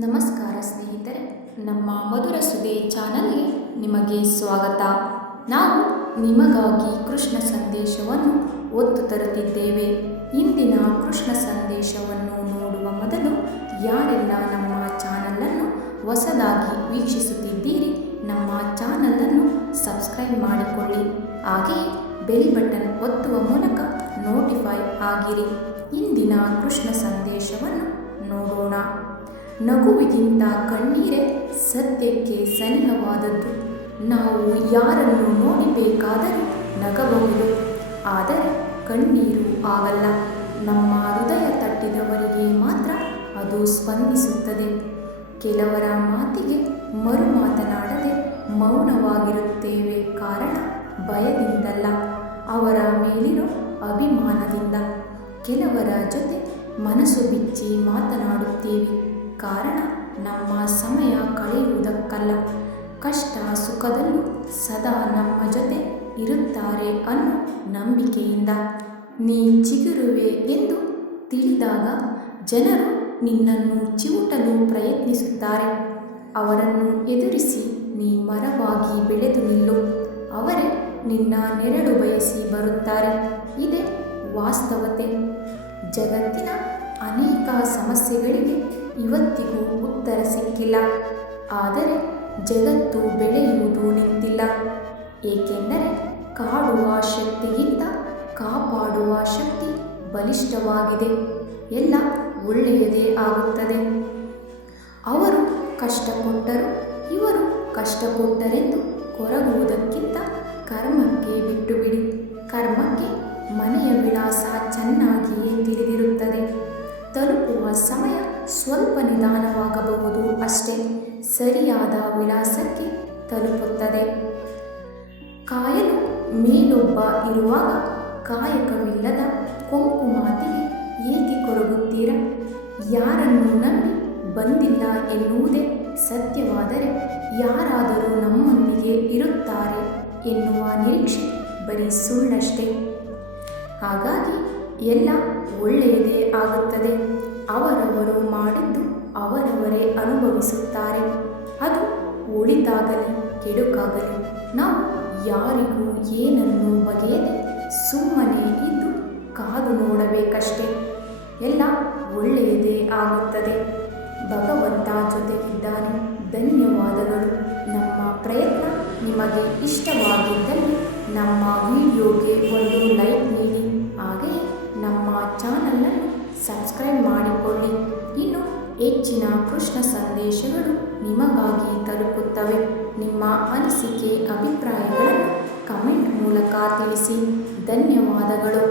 ನಮಸ್ಕಾರ ಸ್ನೇಹಿತರೆ, ನಮ್ಮ ಮಧುರ ಸುದೆ ಚಾನಲ್ಗೆ ನಿಮಗೆ ಸ್ವಾಗತ. ನಾವು ನಿಮಗಾಗಿ ಕೃಷ್ಣ ಸಂದೇಶವನ್ನು ಒತ್ತು ತರುತ್ತಿದ್ದೇವೆ. ಇಂದಿನ ಕೃಷ್ಣ ಸಂದೇಶವನ್ನು ನೋಡುವ ಮೊದಲು ಯಾರೆಲ್ಲ ನಮ್ಮ ಚಾನಲನ್ನು ಹೊಸದಾಗಿ ವೀಕ್ಷಿಸುತ್ತಿದ್ದೀರಿ, ನಮ್ಮ ಚಾನಲನ್ನು ಸಬ್ಸ್ಕ್ರೈಬ್ ಮಾಡಿಕೊಳ್ಳಿ. ಹಾಗೆಯೇ ಬೆಲ್ ಬಟನ್ ಒತ್ತುವ ಮೂಲಕ ನೋಟಿಫೈ ಆಗಿರಿ. ಇಂದಿನ ಕೃಷ್ಣ ಸಂದೇಶವನ್ನು ನೋಡೋಣ. ನಗುವಿಗಿಂತ ಕಣ್ಣೀರೇ ಸತ್ಯಕ್ಕೆ ಸನಿಹವಾದದ್ದು. ನಾವು ಯಾರನ್ನು ನೋಡಿ ಬೇಕಾದರೂ ನಗಬಹುದು, ಆದರೆ ಕಣ್ಣೀರು ಆಗಲ್ಲ. ನಮ್ಮ ಹೃದಯ ತಟ್ಟಿದವರಿಗೆ ಮಾತ್ರ ಅದು ಸ್ಪಂದಿಸುತ್ತದೆ. ಕೆಲವರ ಮಾತಿಗೆ ಮರು ಮಾತನಾಡದೆ ಮೌನವಾಗಿರುತ್ತೇವೆ, ಕಾರಣ ಭಯದಿಂದಲ್ಲ, ಅವರ ಮೇಲಿರೋ ಅಭಿಮಾನದಿಂದ. ಕೆಲವರ ಜೊತೆ ಮನಸ್ಸು ಬಿಚ್ಚಿ ಮಾತನಾಡುತ್ತೇವೆ, ಕಾರಣ ನಮ್ಮ ಸಮಯ ಕಳೆಯುವುದಕ್ಕಲ್ಲ, ಕಷ್ಟ ಸುಖದಲ್ಲೂ ಸದಾ ನಮ್ಮ ಜೊತೆ ಇರುತ್ತಾರೆ ಅನ್ನೋ ನಂಬಿಕೆಯಿಂದ. ನೀ ಚಿಗುರುವೆ ಎಂದು ತಿಳಿದಾಗ ಜನರು ನಿನ್ನನ್ನು ಚಿವುಟಲು ಪ್ರಯತ್ನಿಸುತ್ತಾರೆ. ಅವರನ್ನು ಎದುರಿಸಿ ನೀ ಮರವಾಗಿ ಬೆಳೆದು ನಿಲ್ಲು, ಅವರೇ ನಿನ್ನ ನೆರಳು ಬಯಸಿ ಬರುತ್ತಾರೆ. ಇದೇ ವಾಸ್ತವತೆ. ಜಗತ್ತಿನ ಅನೇಕ ಸಮಸ್ಯೆಗಳಿಗೆ ಇವತ್ತಿಗೂ ಉತ್ತರ ಸಿಕ್ಕಿಲ್ಲ, ಆದರೆ ಜಗತ್ತು ಬೆಳೆಯುವುದು ನಿಂತಿಲ್ಲ. ಏಕೆಂದರೆ ಕಾಡುವ ಶಕ್ತಿಗಿಂತ ಕಾಪಾಡುವ ಶಕ್ತಿ ಬಲಿಷ್ಠವಾಗಿದೆ. ಎಲ್ಲ ಒಳ್ಳೆಯದೇ ಆಗುತ್ತದೆ. ಅವರು ಕಷ್ಟಕೊಟ್ಟರು, ಇವರು ಕಷ್ಟಕೊಟ್ಟರೆಂದು ಕೊರಗುವುದಕ್ಕಿಂತ ಕರ್ಮಕ್ಕೆ ಬಿಟ್ಟು ಬಿಡಿ. ಕರ್ಮಕ್ಕೆ ಮನೆಯ ವಿಳಾಸ ಚೆನ್ನಾಗಿಯೇ ತಿಳಿದಿರುತ್ತದೆ. ತಲುಪುವ ಸಮಯ ಸ್ವಲ್ಪ ನಿಧಾನವಾಗಬಹುದು ಅಷ್ಟೇ, ಸರಿಯಾದ ವಿಳಾಸಕ್ಕೆ ತಲುಪುತ್ತದೆ. ಕಾಯಲು ಮೇಲೊಬ್ಬ ಇರುವಾಗ ಕಾಯಕವಿಲ್ಲದ ಕೊಂಕು ಮಾತಿಗೆ ಏಕೆ ಕೊರಗುತ್ತೀರ? ಯಾರನ್ನು ನಂಬಿ ಬಂದಿಲ್ಲ ಎನ್ನುವುದೇ ಸತ್ಯವಾದರೆ ಯಾರಾದರೂ ನಮ್ಮೊಂದಿಗೆ ಇರುತ್ತಾರೆ ಎನ್ನುವ ನಿರೀಕ್ಷೆ ಬರೀ ಸುಳ್ಳಷ್ಟೇ. ಹಾಗಾಗಿ ಎಲ್ಲ ಒಳ್ಳೆಯದೇ ಆಗುತ್ತದೆ. ಅವರವರು ಮಾಡಿದ್ದು ಅವರವರೇ ಅನುಭವಿಸುತ್ತಾರೆ. ಅದು ಒಳಿತಾಗಲಿ ಕೆಡುಕಾಗಲಿ ನಾವು ಯಾರಿಗೂ ಏನನ್ನೂ ಬಗೆಯದೆ ಸುಮ್ಮನೆ ಇದ್ದು ಕಾದು ನೋಡಬೇಕಷ್ಟೇ. ಎಲ್ಲ ಒಳ್ಳೆಯದೇ ಆಗುತ್ತದೆ. ಭಗವಂತ ಜೊತೆಗಿದ್ದಾನೆ. ಧನ್ಯವಾದಗಳು. ನಮ್ಮ ಪ್ರಯತ್ನ ನಿಮಗೆ ಇಷ್ಟವಾಗಿದ್ದಲ್ಲಿ ನಮ್ಮ ವಿಡಿಯೋಗೆ ಒಂದು ಲೈಕ್ ನೀಡಿ, ಹಾಗೆಯೇ ನಮ್ಮ ಚಾನಲನ್ನು ಸಬ್ಸ್ಕ್ರೈಬ್ ಮಾಡಿಕೊಳ್ಳಿ. ಇನ್ನು ಹೆಚ್ಚಿನ ಕೃಷ್ಣ ಸಂದೇಶಗಳು ನಿಮಗಾಗಿ ತಲುಪುತ್ತವೆ. ನಿಮ್ಮ ಅನಿಸಿಕೆ ಅಭಿಪ್ರಾಯಗಳನ್ನು ಕಮೆಂಟ್ ಮೂಲಕ ತಿಳಿಸಿ. ಧನ್ಯವಾದಗಳು.